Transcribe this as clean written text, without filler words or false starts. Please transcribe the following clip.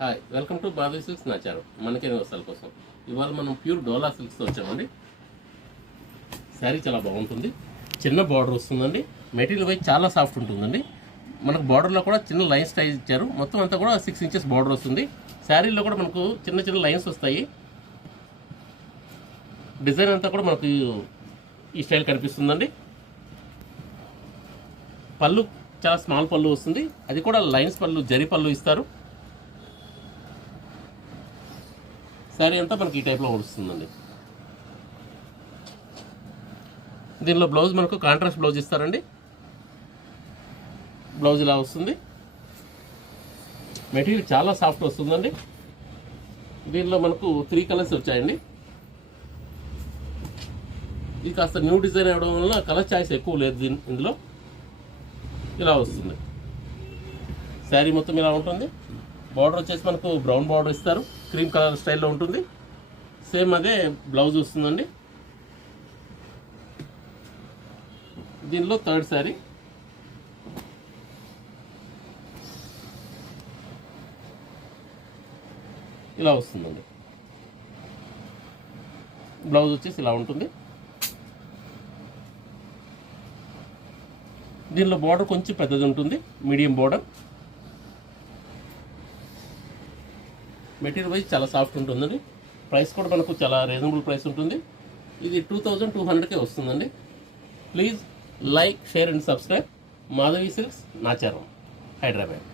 Hi, welcome to Madhavi silks Nacharam. మనకే వస్తాల కోసం ఇవాళ మనం ప్యూర్ డోలా సిల్క్స్తో వచ్చామండి. శారీ చాలా బాగుంటుంది, చిన్న బార్డర్ వస్తుందండి. మెటీరియల్ వైజ్ చాలా సాఫ్ట్ ఉంటుందండి. మనకు బార్డర్లో కూడా చిన్న లైన్ స్టైల్ ఇచ్చారు. మొత్తం అంతా కూడా 6 ఇంచెస్ బార్డర్ వస్తుంది. శారీలో కూడా మనకు చిన్న చిన్న లైన్స్ వస్తాయి. డిజైన్ అంతా కూడా మనకు ఈ స్టైల్ కనిపిస్తుందండి. పళ్ళు చాలా స్మాల్ పళ్ళు వస్తుంది, అది కూడా లైన్స్ పళ్ళు, జరి పళ్ళు ఇస్తారు. శారీ అంతా మనకి ఈ టైప్లో వస్తుందండి. దీనిలో బ్లౌజ్ మనకు కాంట్రాస్ట్ బ్లౌజ్ ఇస్తారండి. బ్లౌజ్ ఇలా వస్తుంది. మెటీరియల్ చాలా సాఫ్ట్ వస్తుందండి. దీనిలో మనకు 3 కలర్స్ వచ్చాయండి. ఇది కాస్త న్యూ డిజైన్ అవడం వల్ల కలర్ చాయిస్ ఎక్కువ లేదు. ఇందులో ఇలా వస్తుంది. శారీ మొత్తం ఇలా ఉంటుంది. బార్డర్ వచ్చేసి మనకు బ్రౌన్ బార్డర్ ఇస్తారు, క్రీమ్ కలర్ స్టైల్లో ఉంటుంది. సేమ్ అదే బ్లౌజ్ వస్తుందండి. దీనిలో థర్డ్ శారీ ఇలా వస్తుందండి. బ్లౌజ్ వచ్చేసి ఇలా ఉంటుంది. దీనిలో బార్డర్ కొంచెం పెద్దది ఉంటుంది, మీడియం బార్డర్. మెటీరియల్ వైజ్ చాలా సాఫ్ట్ ఉంటుందండి. ప్రైస్ కూడా మనకు చాలా రీజనబుల్ ప్రైస్ ఉంటుంది. ఇది 2200కే వస్తుందండి. Please like, share and subscribe. Madhavi silks Nacharam, Hyderabad.